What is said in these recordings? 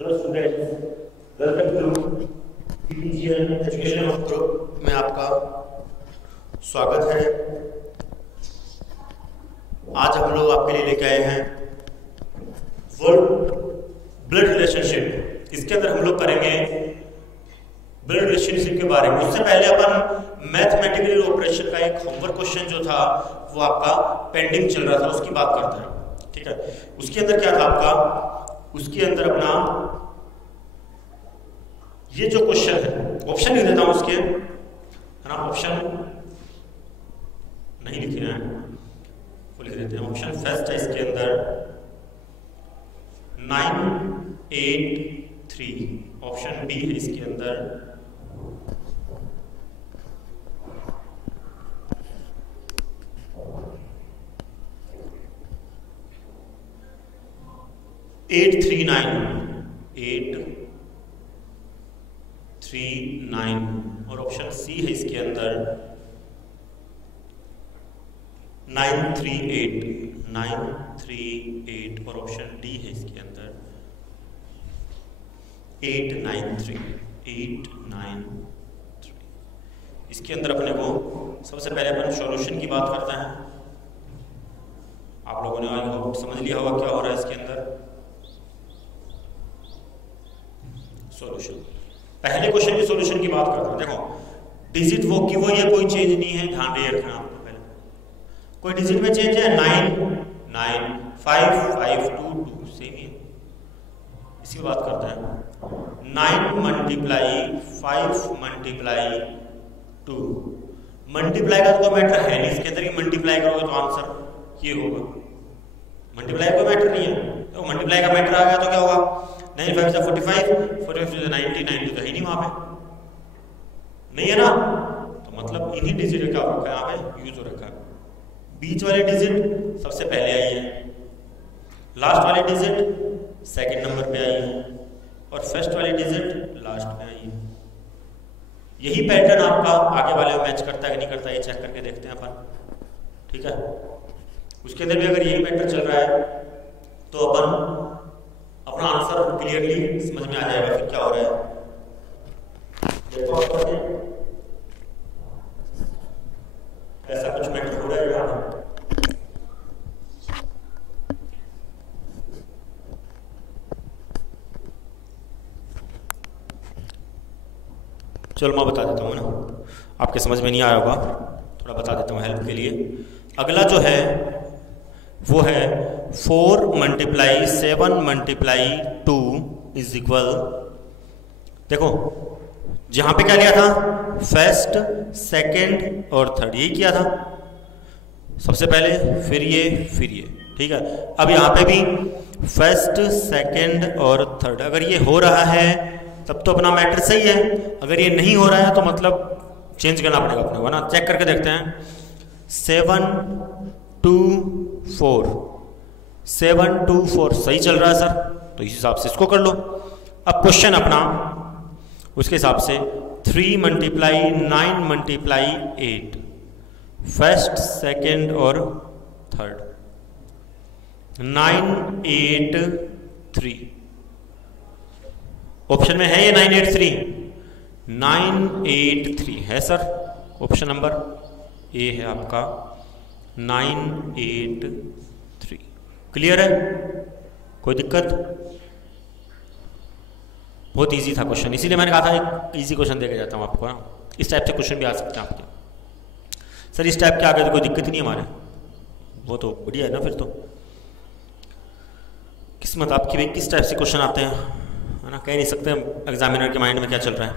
Hello students, welcome to PTGL education group में आपका स्वागत है। आज हम लोग आपके लिए लेके आए हैं वर्ड ब्लड रिलेशनशिप। इसके अंदर हम लोग करेंगे ब्लड रिलेशनशिप के बारे में। उससे पहले अपन मैथमेटिकल ऑपरेशन का एक होमवर्क क्वेश्चन जो था वो आपका पेंडिंग चल रहा था, उसकी बात करते हैं। ठीक है, उसके अंदर क्या था आपका, उसके अंदर अपना ये जो क्वेश्चन है, ऑप्शन लिख देता हूं उसके, है ना। ऑप्शन नहीं लिखे हैं, वो लिख देते हैं। ऑप्शन फर्स्ट है इसके अंदर 983। ऑप्शन बी है इसके अंदर 839 और ऑप्शन सी है इसके अंदर 938 और ऑप्शन डी है इसके अंदर 893। इसके अंदर अपने को सबसे पहले अपन सॉल्यूशन की बात करते हैं। आप लोगों ने समझ लिया होगा क्या हो रहा है इसके अंदर। सॉल्यूशन, पहले क्वेश्चन की सॉल्यूशन की बात करते हैं। देखो डिजिट वो की वो ये कोई चेंज नहीं है, ध्यान दे रखना आपको। पहले कोई डिजिट में चेंज है, 99552 सेम ही है। इसकी बात करते हैं 9 मल्टीप्लाई 5 मल्टीप्लाई 2। मल्टीप्लाई का तो कोई मैटर है नहीं इसके अंदर, कि मल्टीप्लाई करोगे तो आंसर ये होगा। मल्टीप्लाई कोई मैटर नहीं है, तो मल्टीप्लाई का मैटर आ गया तो क्या होगा, 9 5 45 45 90 90 तो है नहीं वहां पे, नहीं है ना। तो मतलब इन्हीं डिजिट का रखा है यहाँ पे, यूज हो रखा है। बीच वाले डिजिट सबसे पहले आई है, लास्ट वाले डिजिट सेकंड नंबर पे आई है, और फर्स्ट वाली डिजिट लास्ट में आई है। यही पैटर्न आपका आगे वाले में मैच करता है कि नहीं करता, ये चेक करके देखते हैं अपन। ठीक है, उसके अंदर भी अगर यही पैटर्न चल रहा है तो अपन अपना आंसर क्लियरली समझ में आ जाएगा फिर क्या हो रहा है। देखो ऐसा कुछ मैटर हो रहा है यहाँ। चलो मैं बता देता हूँ ना, आपके समझ में नहीं आया होगा, थोड़ा बता देता हूँ हेल्प के लिए। अगला जो है वो है 4 मल्टीप्लाई 7 मल्टीप्लाई 2 इज इक्वल। देखो जहां पे क्या लिया था, फर्स्ट सेकंड और थर्ड, यही किया था सबसे पहले, फिर ये फिर ये। ठीक है, अब यहां पे भी फर्स्ट सेकंड और थर्ड, अगर ये हो रहा है तब तो अपना मैटर सही है, अगर ये नहीं हो रहा है तो मतलब चेंज करना पड़ेगा अपने को ना। चेक करके देखते हैं 7 2 4, 7 2 4 सही चल रहा है सर, तो इस हिसाब से इसको कर लो। अब क्वेश्चन अपना उसके हिसाब से 3 मल्टीप्लाई 9 मल्टीप्लाई 8, फर्स्ट सेकंड और थर्ड, 983। ऑप्शन में है ये 983 है सर। ऑप्शन नंबर ए है आपका 983। क्लियर है, कोई दिक्कत? बहुत इजी था क्वेश्चन, इसीलिए मैंने कहा था एक इजी क्वेश्चन देके जाता हूँ आपको ना। इस टाइप से क्वेश्चन भी आ सकते हैं आपके। सर इस टाइप के आ गए तो कोई दिक्कत ही नहीं हमारे, वो तो बढ़िया है ना। फिर तो किस्मत आपकी भाई, किस टाइप से क्वेश्चन आते हैं, है ना, कह नहीं सकते एग्जामिनर के माइंड में क्या चल रहा है।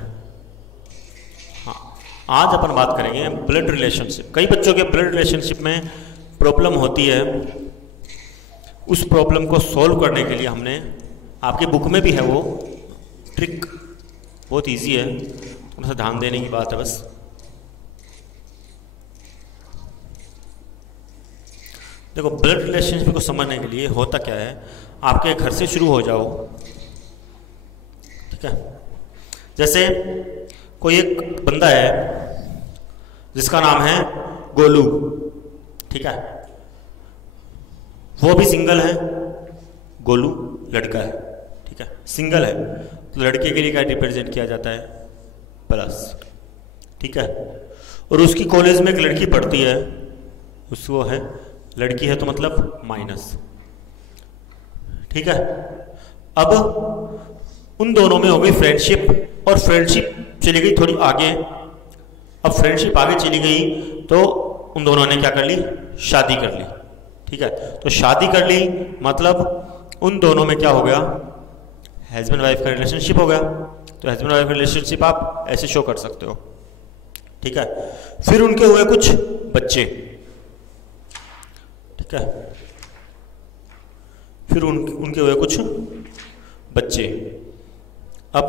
हाँ, आज अपन बात करेंगे ब्लड रिलेशनशिप। कई बच्चों के ब्लड रिलेशनशिप में प्रॉब्लम होती है, उस प्रॉब्लम को सॉल्व करने के लिए हमने, आपकी बुक में भी है वो ट्रिक, बहुत इजी है, थोड़ा सा ध्यान देने की बात है बस। देखो ब्लड रिलेशनशिप को समझने के लिए होता क्या है, आपके घर से शुरू हो जाओ। ठीक है, जैसे कोई एक बंदा है जिसका नाम है गोलू। ठीक है, वो भी सिंगल है, गोलू लड़का है। ठीक है, सिंगल है तो लड़के के लिए क्या रिप्रेजेंट किया जाता है, प्लस। ठीक है, और उसकी कॉलेज में एक लड़की पढ़ती है, उसको है लड़की है तो मतलब माइनस। ठीक है, अब उन दोनों में हो गई फ्रेंडशिप, और फ्रेंडशिप चली गई थोड़ी आगे। अब फ्रेंडशिप आगे चली गई तो उन दोनों ने क्या कर ली, शादी कर ली। ठीक है, तो शादी कर ली मतलब उन दोनों में क्या हो गया, हस्बैंड वाइफ का रिलेशनशिप हो गया। तो हस्बैंड वाइफ का रिलेशनशिप आप ऐसे शो कर सकते हो। ठीक है, फिर उनके हुए कुछ बच्चे। ठीक है, फिर उनके हुए कुछ बच्चे। अब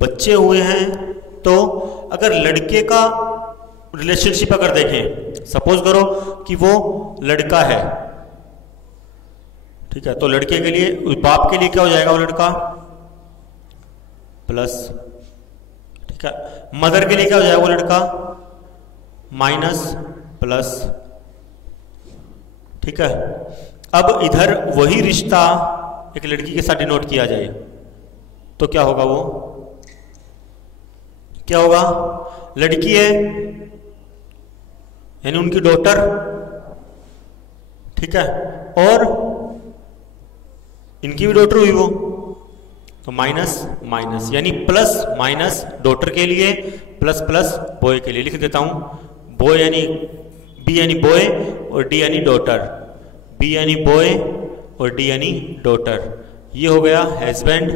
बच्चे हुए हैं तो अगर लड़के का रिलेशनशिप अगर देखें, सपोज करो कि वो लड़का है। ठीक है, तो लड़के के लिए, बाप के लिए क्या हो जाएगा, वो लड़का प्लस। ठीक है, मदर के लिए क्या हो जाएगा, वो लड़का माइनस प्लस। ठीक है, अब इधर वही रिश्ता एक लड़की के साथ डिनोट किया जाए तो क्या होगा, वो क्या होगा, लड़की है यानी उनकी डॉटर। ठीक है, और इनकी भी डॉटर हुई वो, तो माइनस माइनस यानी प्लस माइनस डॉटर के लिए, प्लस प्लस बॉय के लिए। लिख देता हूं, बॉय यानी बी यानी बॉय और डी यानी डॉटर, बी यानी बॉय और डी यानी डॉटर। ये हो गया हस्बैंड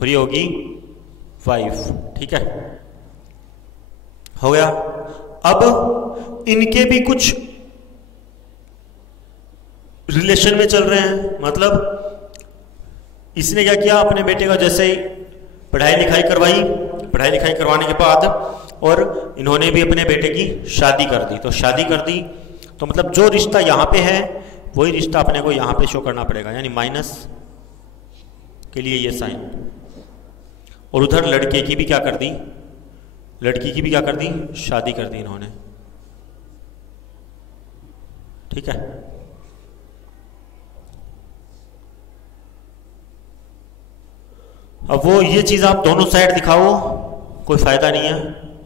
और ये होगी वाइफ। ठीक है, हो गया। अब इनके भी कुछ रिलेशन में चल रहे हैं, मतलब इसने क्या किया, अपने बेटे का जैसे ही पढ़ाई लिखाई करवाई, पढ़ाई लिखाई करवाने के बाद और इन्होंने भी अपने बेटे की शादी कर दी। तो शादी कर दी तो मतलब जो रिश्ता यहाँ पे है वही रिश्ता अपने को यहाँ पे शो करना पड़ेगा, यानी माइनस के लिए ये साइन। और उधर लड़के की भी क्या कर दी, लड़की की भी क्या कर दी, शादी कर दी इन्होंने। ठीक है, अब वो ये चीज आप दोनों साइड दिखाओ, कोई फायदा नहीं है,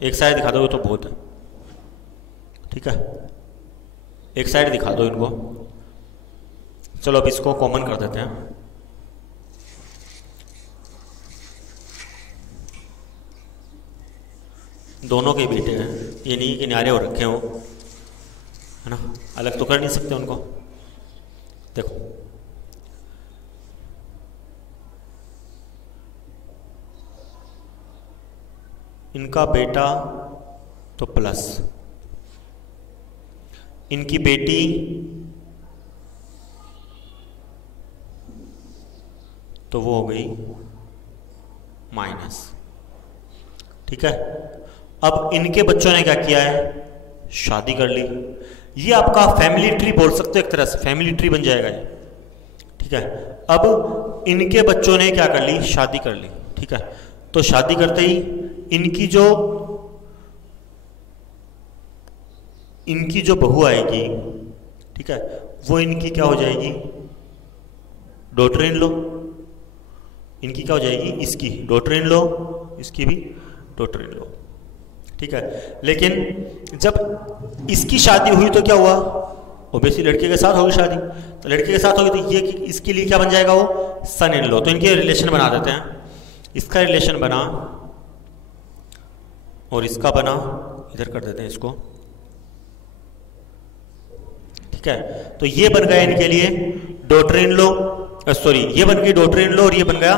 एक साइड दिखा दो तो बहुत है। ठीक है, एक साइड दिखा दो इनको। चलो अब इसको कॉमन कर देते हैं। दोनों के बेटे हैं, ये नहीं कि न्यारे हो रखे हो, है ना, अलग तो कर नहीं सकते उनको। देखो इनका बेटा तो प्लस, इनकी बेटी तो वो हो गई माइनस। ठीक है, अब इनके बच्चों ने क्या किया है, शादी कर ली। ये आपका फैमिली ट्री बोल सकते हो, एक तरह से फैमिली ट्री बन जाएगा ये। ठीक है, अब इनके बच्चों ने क्या कर ली, शादी कर ली। ठीक है, तो शादी करते ही इनकी जो बहू आएगी, ठीक है, वो इनकी क्या हो जाएगी, डॉटर इन लो। इनकी क्या हो जाएगी, इसकी डॉटर इन लो, इसकी भी डॉटर इन लो। ठीक है, लेकिन जब इसकी शादी हुई तो क्या हुआ, ओबियसली लड़के के साथ होगी शादी, तो लड़के के साथ होगी तो ये इसके लिए क्या बन जाएगा, वो सन इन लो। तो इनके रिलेशन बना देते हैं, इसका रिलेशन बना और इसका बना, इधर कर देते हैं इसको। ठीक है, तो ये बन गया इनके लिए डॉटर इन लो, सॉरी ये बन गई डॉटर इन लो और ये बन गया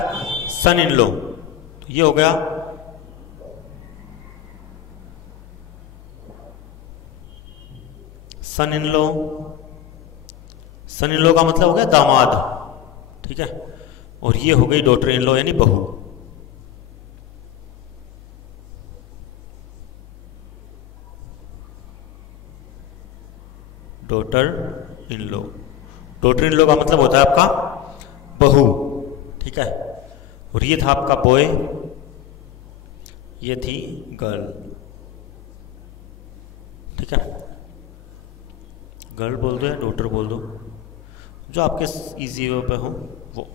सन इन लो। तो ये हो गया सन इन लो। सन इन लो का मतलब हो गया दामाद। ठीक है, और ये हो गई डॉटर इन लो यानी बहू। Daughter in low, daughter in लो का मतलब होता है आपका बहू। ठीक है, और ये था आपका बॉय, ये थी गर्ल। ठीक है, गर्ल बोल दो या डॉटर बोल दो, जो आपके इजी वे पे हो वो।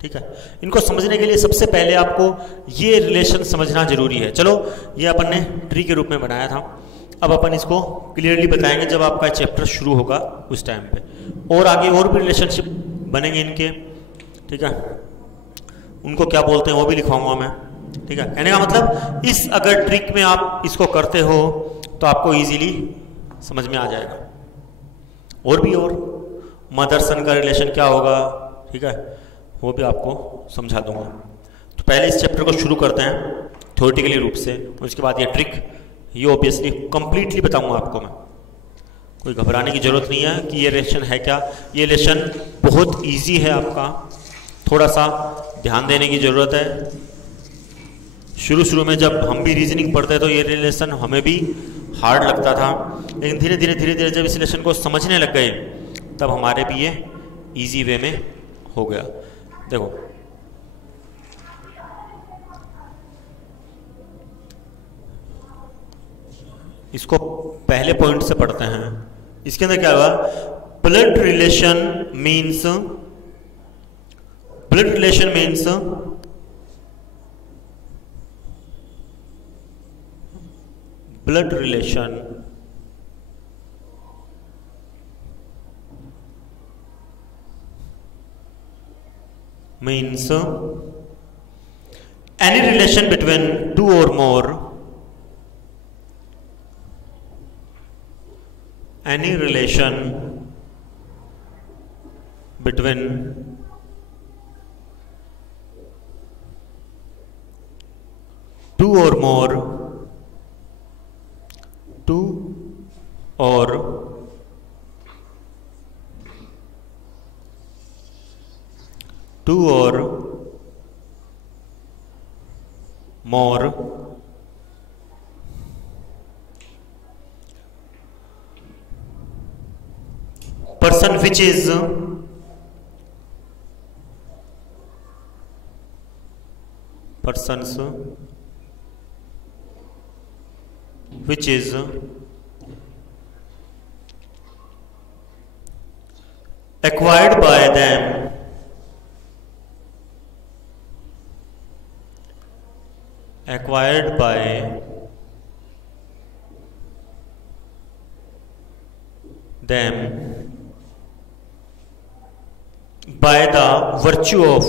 ठीक है, इनको समझने के लिए सबसे पहले आपको ये रिलेशन समझना जरूरी है। चलो ये अपन ने ट्री के रूप में बनाया था, अब अपन इसको क्लियरली बताएंगे जब आपका चैप्टर शुरू होगा उस टाइम पे, और आगे और भी रिलेशनशिप बनेंगे इनके। ठीक है, उनको क्या बोलते हैं वो भी लिखवाऊंगा मैं। ठीक है, कहने का मतलब इस अगर ट्रिक में आप इसको करते हो तो आपको इजीली समझ में आ जाएगा। और भी और मदर सन का रिलेशन क्या होगा, ठीक है, वो भी आपको समझा दूंगा। तो पहले इस चैप्टर को शुरू करते हैं थ्योरेटिकली रूप से, उसके बाद ये ट्रिक ये ऑब्वियसली कंप्लीटली बताऊंगा आपको मैं। कोई घबराने की जरूरत नहीं है कि ये रिलेशन है क्या। ये रिलेशन बहुत इजी है, आपका थोड़ा सा ध्यान देने की ज़रूरत है। शुरू में जब हम भी रीजनिंग पढ़ते तो ये रिलेशन हमें भी हार्ड लगता था, लेकिन धीरे धीरे जब इस रिलेशन को समझने लग गए तब हमारे भी ये इजी वे में हो गया। देखो इसको पहले पॉइंट से पढ़ते हैं। इसके अंदर क्या हुआ, blood relation means blood relation means any relation between two or more, any relation between two or more person which is persons which is acquired by them by the virtue of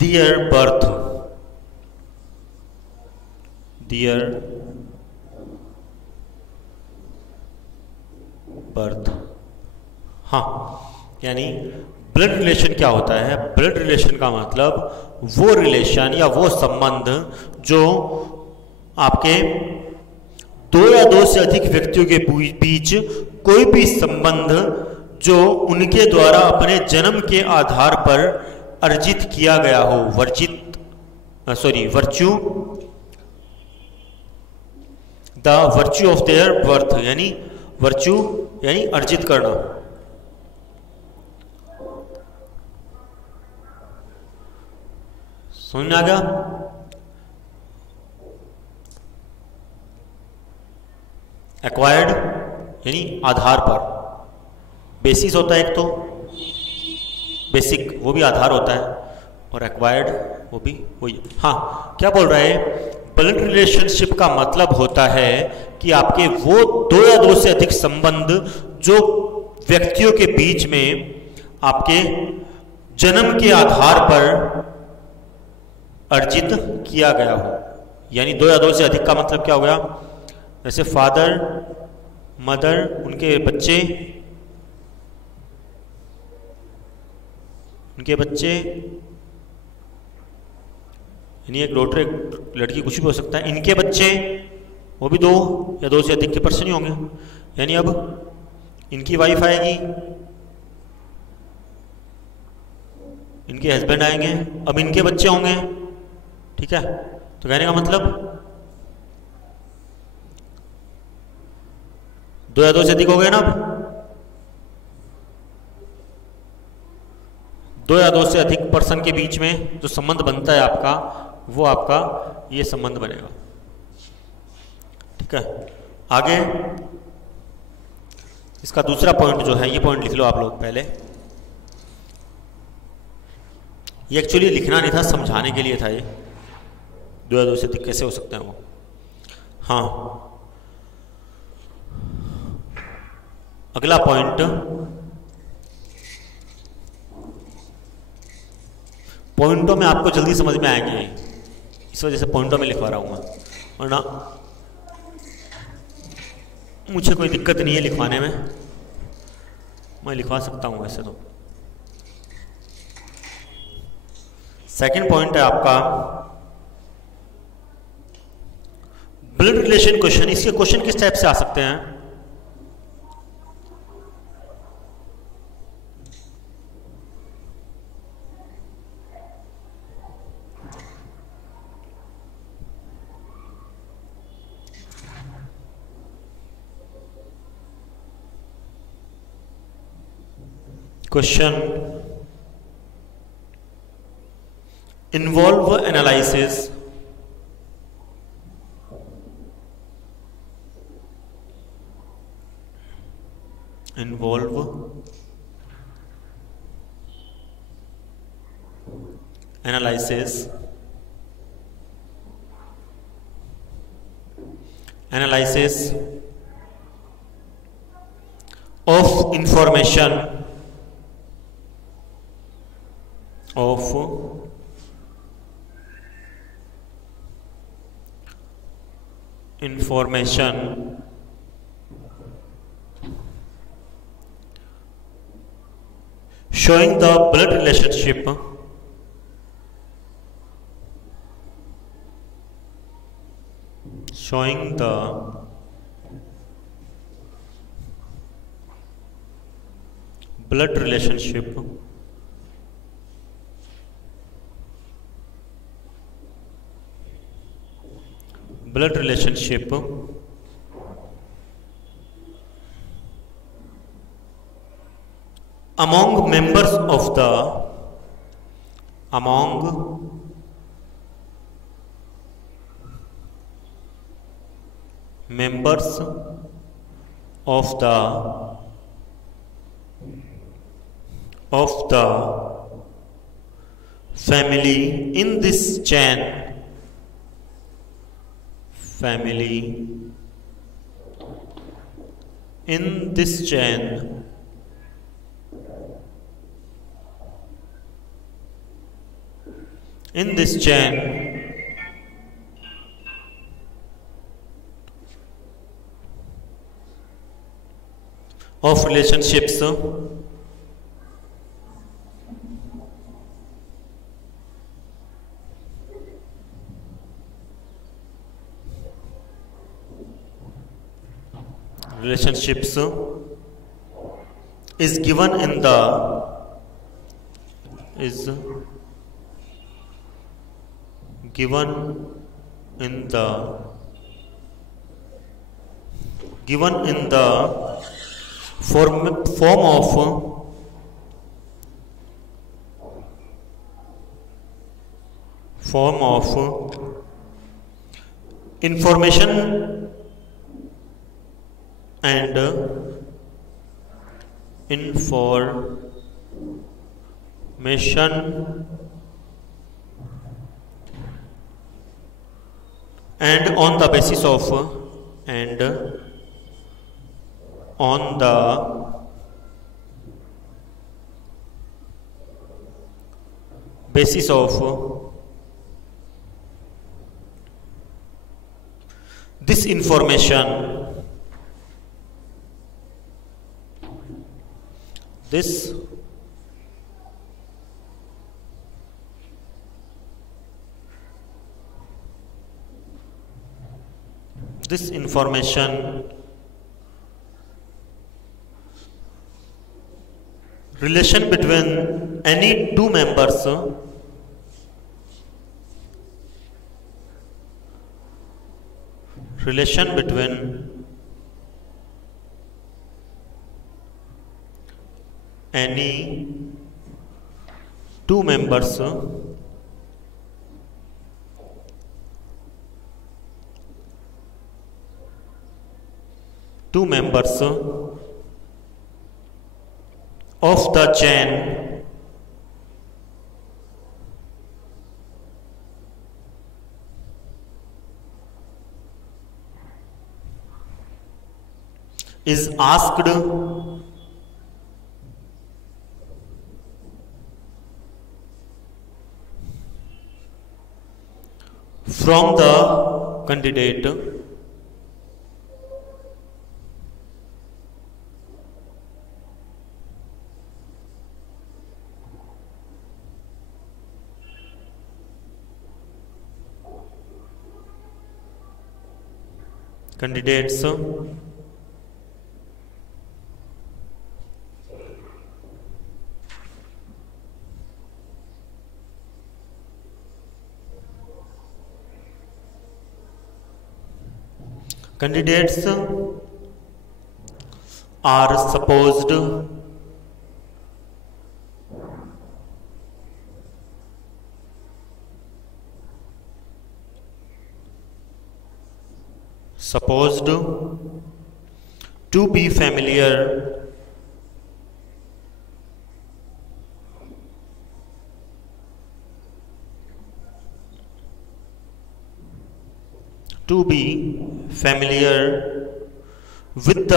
their birth, हाँ, यानी blood relation क्या होता है। Blood relation का मतलब वो relation या वो संबंध जो आपके दो या दो से अधिक व्यक्तियों के बीच कोई भी संबंध जो उनके द्वारा अपने जन्म के आधार पर अर्जित किया गया हो, virtue the virtue of their birth, यानी वर्च्यू यानी अर्जित करना। समझ में आ गया। एक्वायर्ड यानी आधार पर, बेसिस होता है एक तो बेसिक, वो भी आधार होता है, और एक्वायर्ड वो भी वही। हाँ, क्या बोल रहा है, ब्लड रिलेशनशिप का मतलब होता है कि आपके वो दो या दो से अधिक संबंध जो व्यक्तियों के बीच में आपके जन्म के आधार पर अर्जित किया गया हो। यानी दो या दो से अधिक का मतलब क्या हो गया, जैसे फादर मदर उनके बच्चे यानी एक डॉटर एक लड़की, कुछ भी हो सकता है, इनके बच्चे वो भी दो या दो से अधिक के पर्सन ही होंगे। यानी अब इनकी वाइफ आएगी, इनके हस्बैंड आएंगे, अब इनके बच्चे होंगे। ठीक है, तो कहने का मतलब 2 या 2 से अधिक हो गए ना अब? 2 या 2 से अधिक पर्सन के बीच में जो संबंध बनता है आपका, वो आपका ये संबंध बनेगा। ठीक है, आगे इसका दूसरा पॉइंट जो है, ये पॉइंट लिख लो आप लोग पहले। ये एक्चुअली लिखना नहीं था, समझाने के लिए था ये। 2 या 2 से अधिक कैसे हो सकते हैं वो। हाँ, अगला पॉइंट, पॉइंटों में आपको जल्दी समझ में आएंगे, इस वजह से पॉइंटों में लिखवा रहा हूं मैं, वरना मुझे कोई दिक्कत नहीं है लिखवाने में, मैं लिखवा सकता हूं वैसे तो। सेकंड पॉइंट है आपका ब्लड रिलेशन क्वेश्चन। इसके क्वेश्चन किस टाइप से आ सकते हैं? Question involve analysis analysis of information showing the blood relationship among members of the family in this chain, of relationships is given in the form of information and on the basis of this information, relation between any two members any two members of the chain is asked from the candidate candidates are supposed to be familiar with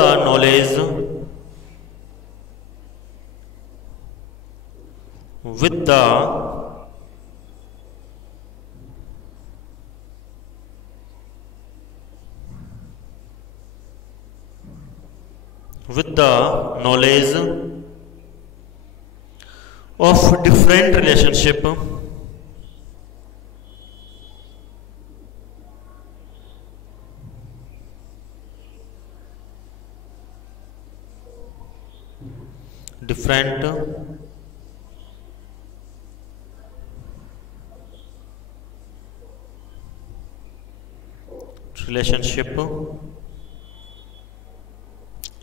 the knowledge of different relationship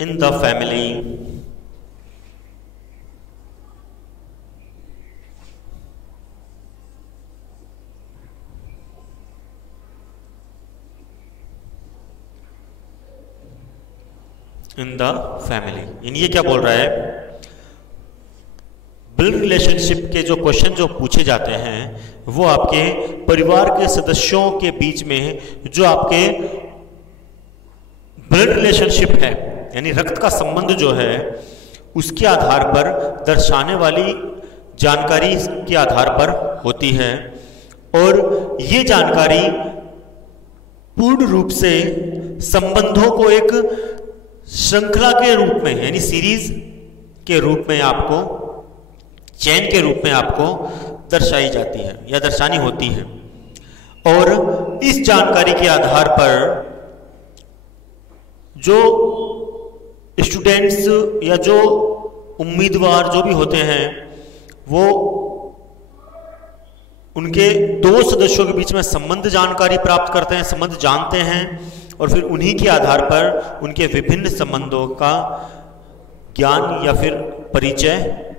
in the family यानी ये क्या बोल रहा है, blood relationship के जो question जो पूछे जाते हैं वो आपके परिवार के सदस्यों के बीच में जो आपके ब्लड रिलेशनशिप है यानी रक्त का संबंध जो है उसके आधार पर दर्शाने वाली जानकारी के आधार पर होती है। और ये जानकारी पूर्ण रूप से संबंधों को एक श्रृंखला के रूप में यानी सीरीज के रूप में आपको चेन के रूप में आपको दर्शाई जाती है या दर्शानी होती है। और इस जानकारी के आधार पर जो स्टूडेंट्स या जो उम्मीदवार जो भी होते हैं वो उनके दो सदस्यों के बीच में संबंध जानकारी प्राप्त करते हैं, संबंध जानते हैं और फिर उन्हीं के आधार पर उनके विभिन्न संबंधों का ज्ञान या फिर परिचय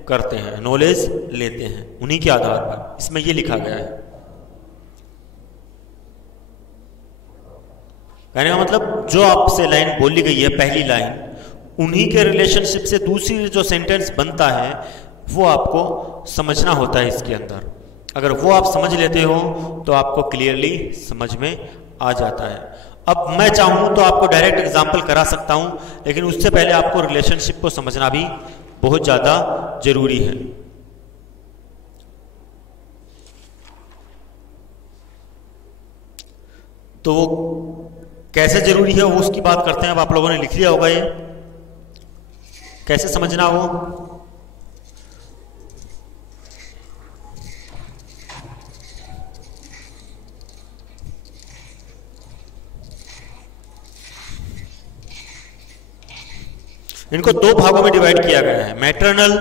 करते हैं, नॉलेज लेते हैं उन्हीं के आधार पर। इसमें ये लिखा गया है। कहने का मतलब जो आपसे लाइन बोली गई है पहली लाइन, उन्हीं के रिलेशनशिप से दूसरी जो सेंटेंस बनता है वो आपको समझना होता है इसके अंदर। अगर वो आप समझ लेते हो तो आपको क्लियरली समझ में आ जाता है। अब मैं चाहूं तो आपको डायरेक्ट एग्जाम्पल करा सकता हूं, लेकिन उससे पहले आपको रिलेशनशिप को समझना भी बहुत ज्यादा जरूरी है। तो वो कैसे जरूरी है वो उसकी बात करते हैं। अब आप लोगों ने लिख लिया होगा ये कैसे समझना हो। इनको दो भागों में डिवाइड किया गया है, मैटरनल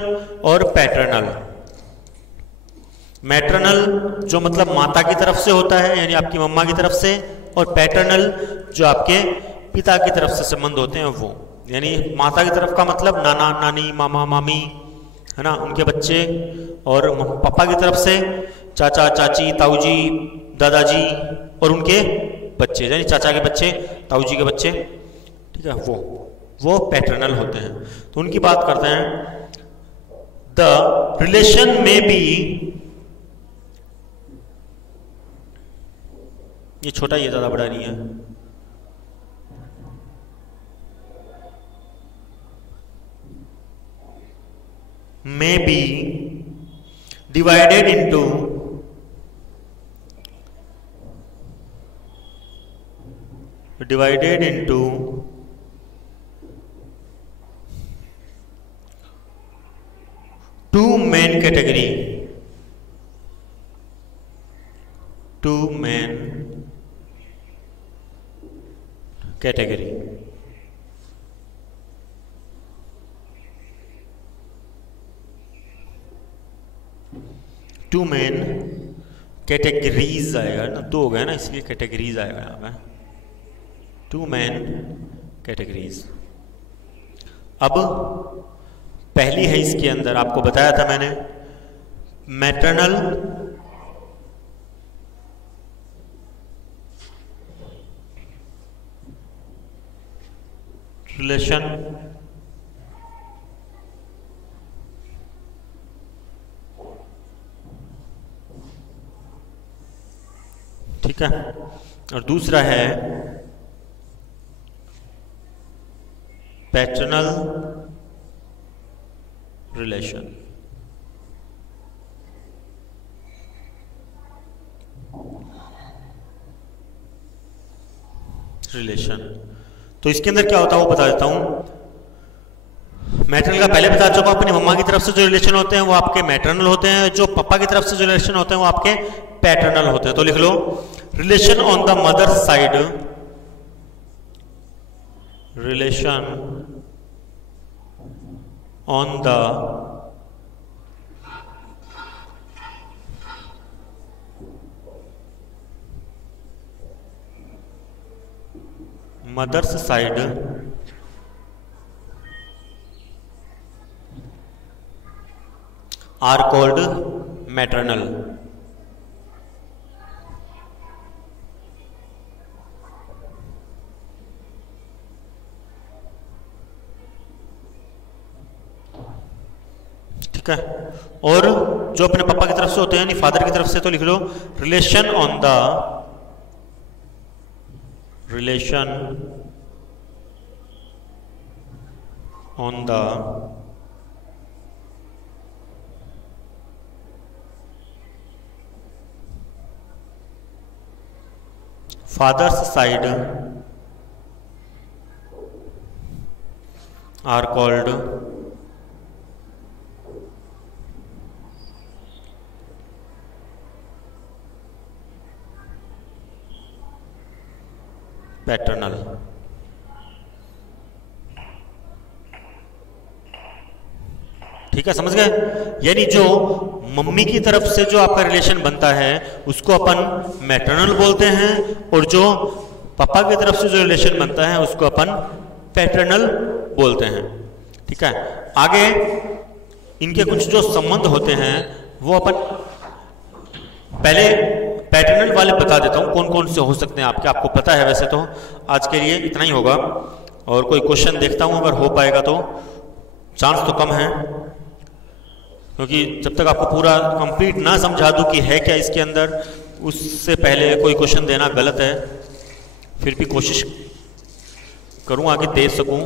और पैटर्नल। मैटरनल जो मतलब माता की तरफ से होता है यानी आपकी मम्मा की तरफ से, और पैटर्नल जो आपके पिता की तरफ से संबंध होते हैं वो, यानी माता की तरफ का मतलब नाना नानी, मामा मामी, है ना, उनके बच्चे, और पापा की तरफ से चाचा चाची ताऊ जी दादाजी और उनके बच्चे, यानी चाचा के बच्चे ताऊ जी के बच्चे, ठीक है, वो पैटर्नल होते हैं। तो उनकी बात करते हैं। द रिलेशन में बी, ये छोटा ही है, ज्यादा बड़ा नहीं है, may be divided into two main category, two main categories आएगा ना, दो हो गया ना, इसलिए कैटेगरीज आएगा यहाँ पे, टू मेन कैटेगरीज। अब पहली है इसके अंदर, आपको बताया था मैंने, मैटरनल रिलेशन, ठीक है, और दूसरा है पैटर्नल रिलेशन। तो इसके अंदर क्या होता है वो बता देता हूं। मैटरनल का पहले बता चुका, अपनी मम्मा की तरफ से जो रिलेशन होते हैं वो आपके मैटरनल होते हैं, जो पापा की तरफ से जो रिलेशन होते हैं वो आपके पैटर्नल होते हैं। तो लिख लो, relation on the mother side, relation on the mother's side are called maternal. ठीक है, और जो अपने पापा की तरफ से होते हैं यानी फादर की तरफ से, तो लिख लो, relation on the father's side are called paternal. ठीक है, समझ गए? यानी जो मम्मी की तरफ से जो आपका रिलेशन बनता है उसको अपन मैटरनल बोलते हैं, और जो पापा की तरफ से जो रिलेशन बनता है उसको अपन पैटर्नल बोलते हैं। ठीक है, आगे इनके कुछ जो संबंध होते हैं वो अपन पहले पैटर्नल वाले बता देता हूं कौन कौन से हो सकते हैं आपके, आपको पता है वैसे तो। आज के लिए इतना ही होगा, और कोई क्वेश्चन देखता हूं अगर हो पाएगा तो, चांस तो कम है क्योंकि जब तक आपको पूरा कंप्लीट ना समझा दूं कि है क्या इसके अंदर, उससे पहले कोई क्वेश्चन देना गलत है। फिर भी कोशिश करूंगा कि दे सकूं।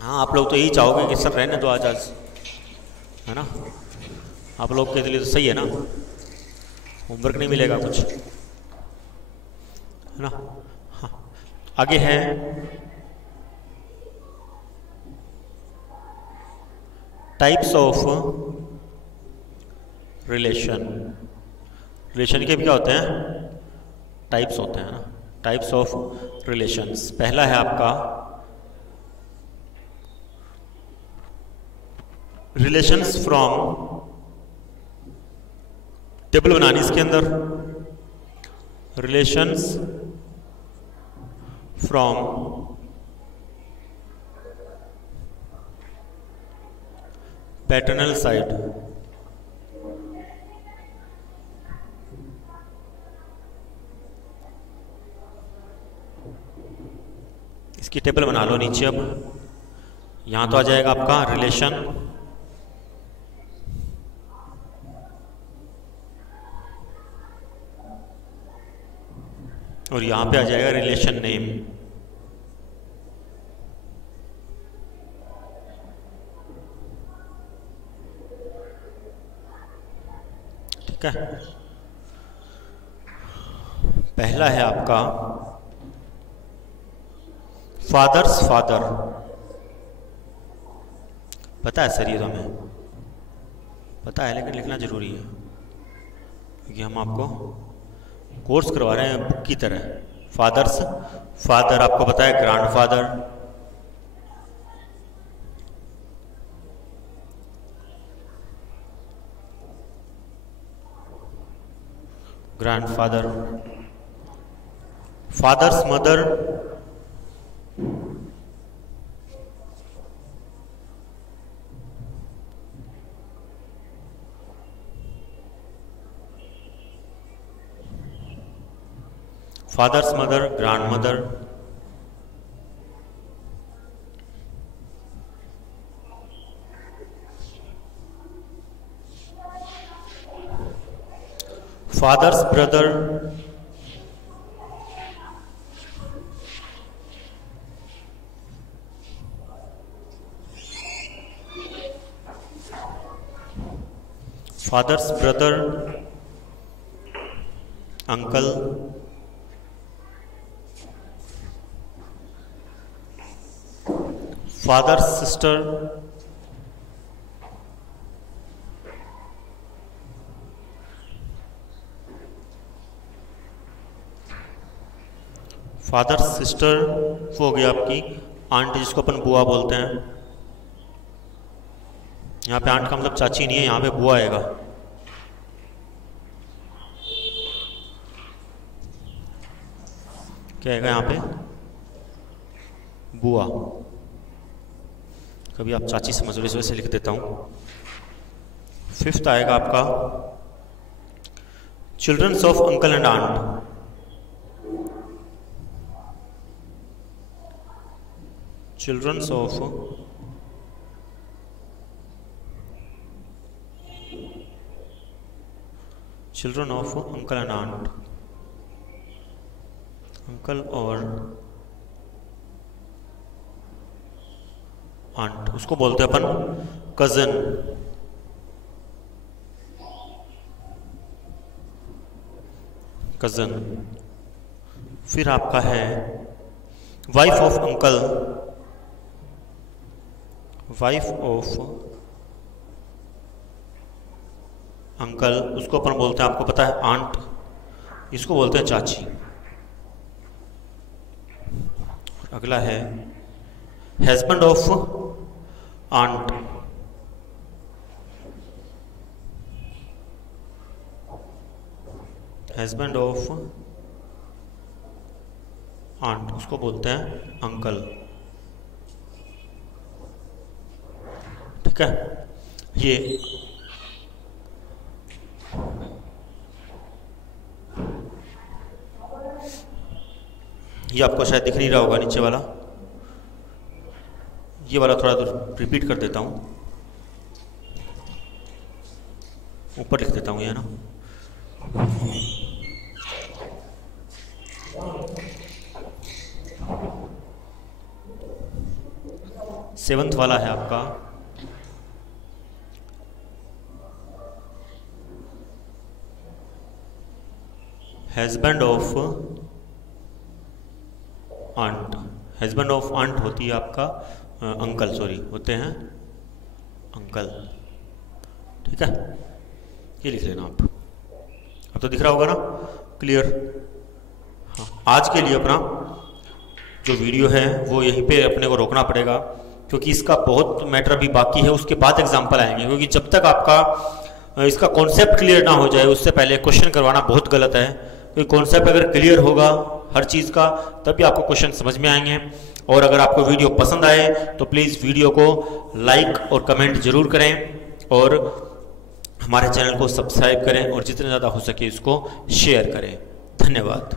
हाँ, आप लोग तो यही चाहोगे कि सर रहने दो आज, है ना? आप लोग के लिए तो सही है ना, होमवर्क नहीं मिलेगा कुछ, है ना? हाँ, आगे है टाइप्स ऑफ रिलेशन। रिलेशन के भी क्या होते हैं? टाइप्स होते हैं ना, टाइप्स ऑफ रिलेशंस। पहला है आपका रिलेशंस फ्रॉम, टेबल बनानी इसके अंदर, रिलेशंस फ्रॉम पैटर्नल साइड, इसकी टेबल बना लो नीचे। अब यहां तो आ जाएगा आपका रिलेशन, और यहां पे आ जाएगा रिलेशन नेम। ठीक है, पहला है आपका फादर्स फादर। पता है सर, ये तो हमें पता है, लेकिन लिखना जरूरी है क्योंकि हम आपको कोर्स करवा रहे हैं बुक की तरह। फादर्स फादर आपको पता है grandfather, grandfather. Father's mother, father's mother grandmother. Father's brother, father's brother uncle, father's sister, father sister वो हो गया आपकी आंट, जिसको अपन बुआ बोलते हैं। यहाँ पे आंट का मतलब चाची नहीं है, यहाँ पे बुआ आएगा। क्या आएगा यहाँ पे? बुआ। कभी आप चाची समझ लो, इस वजह से लिख देता हूँ। फिफ्थ आएगा आपका childrens of uncle and aunt. Childrens of children of uncle and aunt, uncle और आंट, उसको बोलते हैं अपन कजन। कजन। फिर आपका है wife of uncle, wife of uncle, उसको अपन बोलते हैं, आपको पता है, आंट। इसको बोलते हैं चाची। अगला है husband of aunt, husband of aunt, उसको बोलते हैं अंकल। ठीक है, ये आपको शायद दिख नहीं रहा होगा नीचे वाला, ये वाला थोड़ा रिपीट कर देता हूँ, ऊपर लिख देता हूँ ये ना। सेवंथ वाला है आपका husband of aunt. Husband of aunt होती है आपका अंकल, सॉरी, होते हैं अंकल। ठीक है, ये लिख लेना आप। अब तो दिख रहा होगा ना, क्लियर। हाँ, आज के लिए अपना जो वीडियो है वो यहीं पे अपने को रोकना पड़ेगा, क्योंकि इसका बहुत मैटर अभी बाकी है। उसके बाद एग्जाम्पल आएंगे, क्योंकि जब तक आपका इसका कॉन्सेप्ट क्लियर ना हो जाए उससे पहले क्वेश्चन करवाना बहुत गलत है। क्योंकि कॉन्सेप्ट अगर क्लियर होगा हर चीज़ का, तभी आपको क्वेश्चन समझ में आएंगे। और अगर आपको वीडियो पसंद आए तो प्लीज़ वीडियो को लाइक और कमेंट जरूर करें। और हमारे चैनल को सब्सक्राइब करें और जितने ज़्यादा हो सके इसको शेयर करें। धन्यवाद।